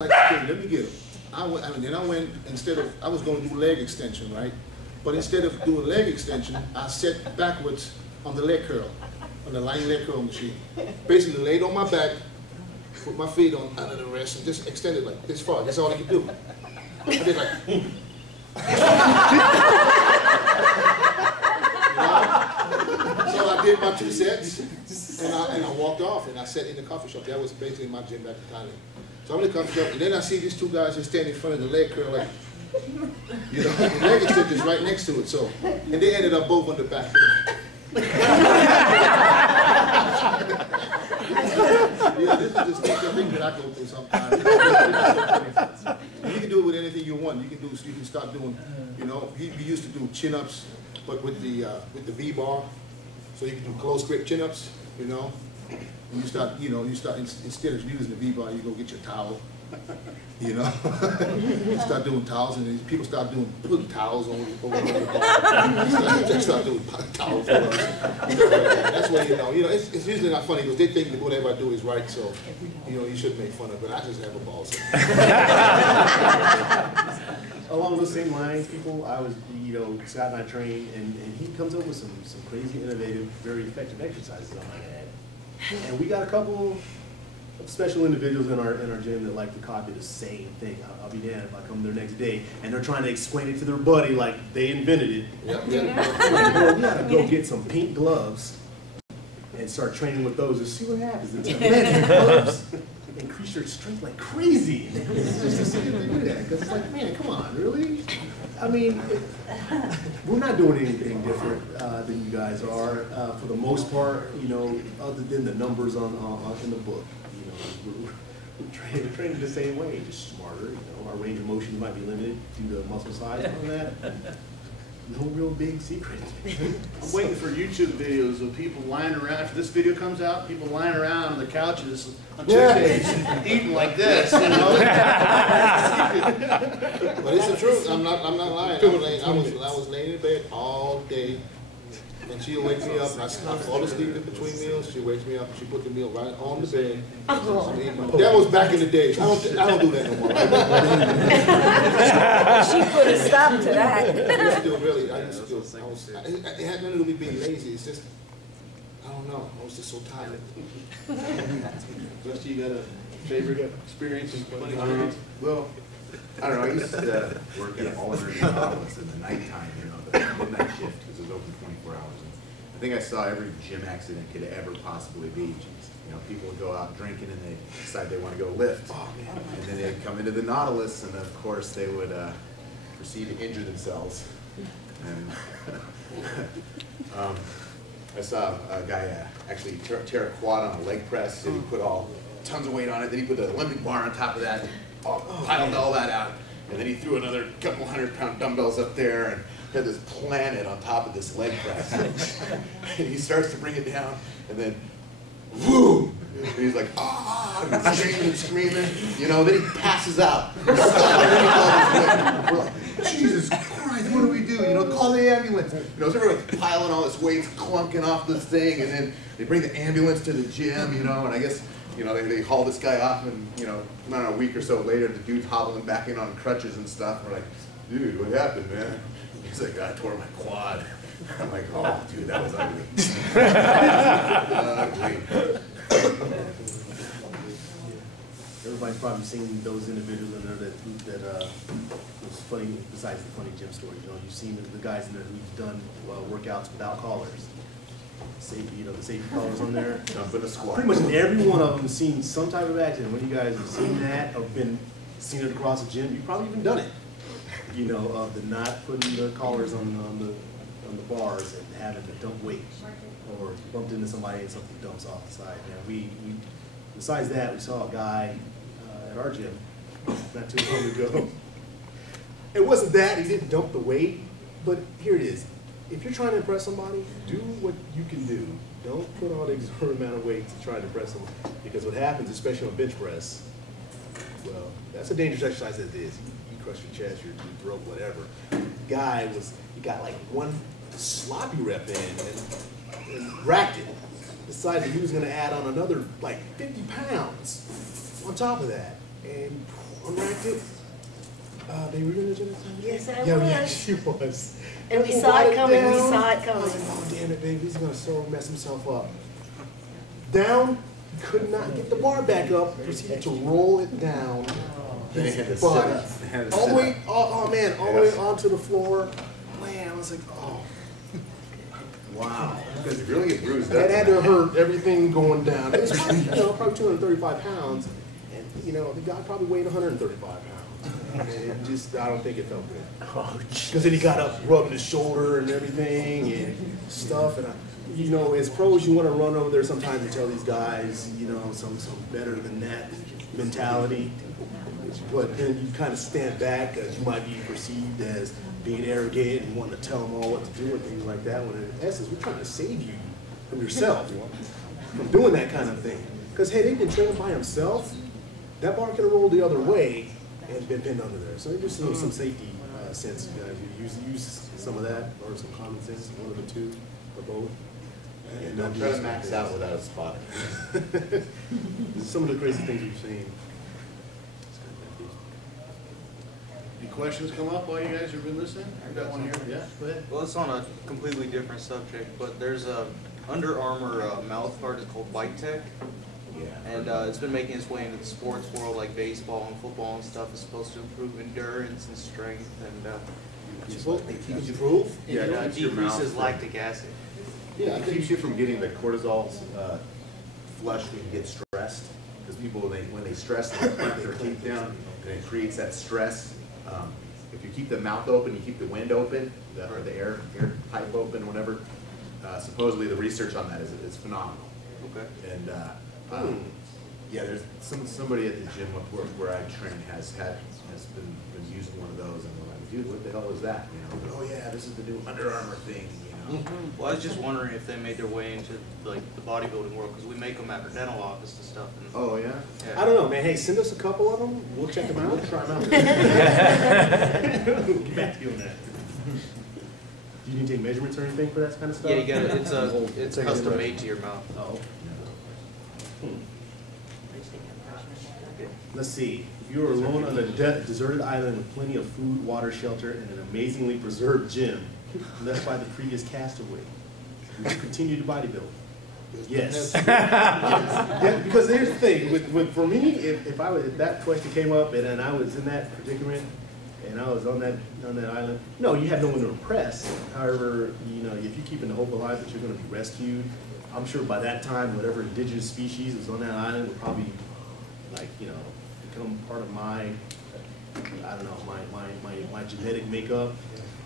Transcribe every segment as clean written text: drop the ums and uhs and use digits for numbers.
Like, okay, let me get him. Then I went, instead of, I was going to do leg extension, right? But instead of doing leg extension, I sat backwards on the leg curl, on the line leg curl machine. Basically laid on my back, put my feet on under the rest, and just extended like this far. That's all I could do. I did like, you know? So I did my 2 sets, and I walked off, and I sat in the coffee shop. That was basically my gym back in Thailand. So I'm in the coffee shop, and then I see these 2 guys just standing in front of the leg curl, like, you know, the leg extension's right next to it. So, and they ended up both on the back. Yeah, this is just the thing that I go through sometimes. You can do it with anything you want. You can start doing, you know, we used to do chin-ups, but with the V-bar. So you can do close grip chin-ups, you know. And you start instead of using the V-bar, you go get your towel, you know. You start doing towels, and people start putting towels over the bar. They start doing towels. That's what you know. It's usually not funny because they think that whatever I do is right, so you know you shouldn't make fun of it. But I just have a ball. So. Along those same lines, I was, Scott and I trained, and he comes up with some crazy, innovative, very effective exercises, I might add. And we got a couple of special individuals in our gym that like to copy the same thing. I'll be damned if I come there next day and they're trying to explain it to their buddy like they invented it. Yep. We gotta go get some pink gloves and start training with those and see what happens. It's like, gloves increase your strength like crazy. It's just to see if they do that, because it's like, man, come on, really? I mean, we're not doing anything different than you guys are. For the most part, other than the numbers in the book, we're training the same way, just smarter. Our range of motion might be limited due to muscle size and all that. No real big secrets. I'm waiting for YouTube videos of people lying around. After this video comes out, people lying around on the couches on Tuesdays eating like this, you know? But it's the truth. I'm not lying. I was laying in bed all day, and she'll wake me up, and I fall asleep in between meals. She wakes me up, and she put the meal right on the bed. That was back in the days. I don't do that no more. She put a stop to that. I used to do it really. It had nothing to do with me being lazy. It's just, I don't know. I was just so tired. Rusty, you got a favorite experience? Well, I don't know. I used to work at all energy office in the nighttime, the midnight shift, because it was open 24 hours. And I think I saw every gym accident could ever possibly be. People would go out drinking and they decide they want to go lift. Oh, man. And then they'd come into the Nautilus, and of course they would proceed to injure themselves. And I saw a guy actually tear a quad on a leg press, and he put tons of weight on it. Then he put the Olympic bar on top of that, piled all that out. And then he threw another couple 100-pound dumbbells up there and had this planet on top of this leg press. And he starts to bring it down, and then, whoo! And he's like, and he's shaking and screaming, then he passes out. We're like, Jesus Christ, what do we do? Call the ambulance. So everyone's piling all this weight, clunking off this thing, and then they bring the ambulance to the gym, and I guess, they haul this guy off, and, I don't know, a week or so later, the dude's hobbling back in on crutches and stuff. We're like, dude, what happened, man? He's like, I tore my quad. I'm like, oh, dude, that was ugly. Everybody's probably seen those individuals in there that was funny, besides the funny gym stories. You've seen the guys in there who've done workouts without collars. Safety, the safety collars on there. Jumping a squat. Pretty much every one of them has seen some type of accident. When you guys have seen that or seen it across the gym, you've probably even done it. Of the not putting the collars on the bars and having to dump weight, or bumped into somebody and something dumps off the side. Besides that, we saw a guy at our gym not too long ago. It wasn't that, he didn't dump the weight, but here it is. If you're trying to impress somebody, do what you can do. Don't put on an exorbitant amount of weight to try to impress them, because what happens, especially on bench press, well, that's a dangerous exercise as it is. You crush your chest, your throat, whatever. Guy he got like one sloppy rep in and racked it. Decided he was going to add on another like 50 pounds on top of that. And They were in the gym? Yes, I Yeah, was. she was. And we He saw brought it coming, we down. saw it I was coming. like, oh, damn it, baby, he's gonna so mess himself up. Down, could not get the bar back up, proceeded to roll it down. Then he had to His sit body. up. He had to All the sit way, up. oh man, all the way onto the floor. Man, I was like, oh. Wow. Because it really get bruised up. That had to hurt everything going down. It was probably, probably 235 pounds. And, the guy probably weighed 135 pounds. And it just, I don't think it felt good. Because then he got up, rubbing his shoulder and everything and stuff. And, as pros, you want to run over there sometimes and tell these guys, some better than that mentality. But then you kind of stand back because you might be perceived as being arrogant and wanting to tell them all what to do and things like that. When in essence, we're trying to save you from yourself, from doing that kind of thing. Because had he been training by himself, that bar could have rolled the other way and been pinned under there. So just some safety sense, you guys. Use some of that or some common sense, one of the two or both. And don't try to max out without a spotter. Some of the crazy things you've seen. Any questions come up while you guys have been listening? I got one here. Yeah, go ahead. Well, it's on a completely different subject, but there's a Under Armour mouth guard. It's called Bike Tech, Yeah. and it's been making its way into the sports world, like baseball and football and stuff. It's supposed to improve endurance and strength, and Improve? Yeah, it keeps your mouth decreases from- lactic acid. Yeah, I It think keeps you from getting the cortisol flush when you get stressed. Because people, when they stress, they clamp their teeth down, and it creates that stress. If you keep the mouth open, you keep the wind open, or the air pipe open, whatever. Supposedly, the research on that is phenomenal. Okay. And yeah, there's somebody at the gym where I train has been using one of those, and we're like, dude, what the hell is that? Oh yeah, this is the new Under Armour thing. Well, I was just wondering if they made their way into like the bodybuilding world, because we make them at our dental office and stuff. And, Oh yeah. yeah. I don't know, man. Hey, send us a couple of them. We'll check them out. Try them out. We'll get back to you on that. Do you need to take measurements or anything for that kind of stuff? Yeah, you got it. It's Take custom it. made to your mouth. Oh. Let's see. If you are alone on a deserted island with plenty of food, water, shelter, and an amazingly preserved gym, left by the previous castaway, would you continue to bodybuild? Yes. Yeah, because here's the thing. For me, if that question came up and then I was in that predicament and I was on that island, no, you have no one to impress. However, if you keep in the hope alive that you're going to be rescued, I'm sure by that time, whatever indigenous species is on that island would probably, become part of my, I don't know, my genetic makeup.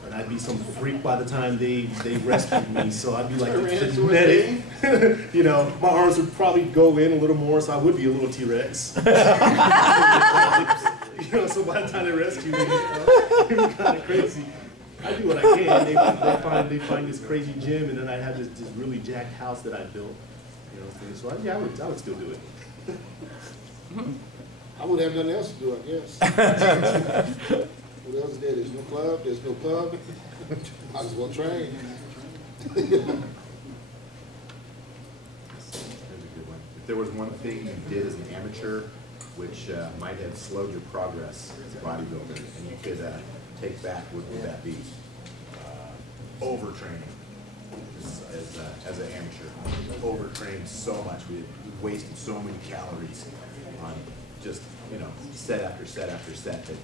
And I'd be some freak by the time they rescued me, so I'd be like genetic. My arms would probably go in a little more, so I would be a little T-Rex. So by the time they rescue me, it would be kind of crazy. I do what I can. They find this crazy gym, and then I have this really jacked house that I built. So I would still do it. I would have nothing else to do, I guess. What else is there? There's no club, there's no pub. I just want to train. That's a good one. If there was one thing you did as an amateur, which might have slowed your progress as a bodybuilder, and you could take back, what would that be? Overtraining. As an amateur, overtrained so much. We wasted so many calories on just set after set after set that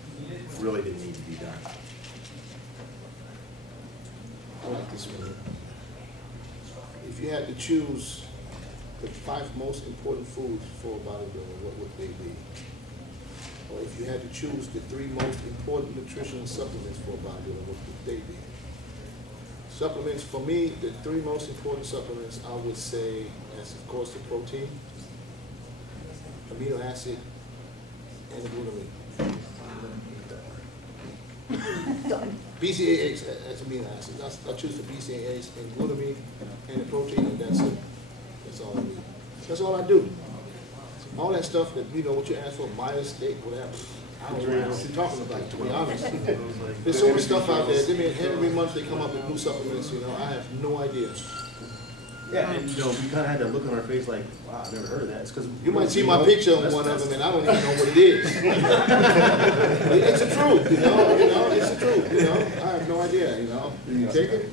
really didn't need to be done. I like this one. If you had to choose the 5 most important foods for a bodybuilder, what would they be? Or if you had to choose the 3 most important nutritional supplements for a bodybuilder, what would they be? Supplements, for me, the 3 most important supplements, I would say, is of course the protein, amino acid, and the glutamine. BCAAs as amino acids. I choose the BCAAs and glutamine and the protein, and that's it. That's all I need. That's all I do. All that stuff that, what you ask for, Myers steak, whatever. I don't know what you're talking about, to be honest. There's so much stuff out there. Every month they come up with new supplements, I have no idea. Yeah, and you know, we kind of had that look on our face like, wow, I've never heard of that. It's because You might see my picture on one of them, and I don't even know what it is. It's the truth, you know, it's the truth, you know. I have no idea, you know. You take it?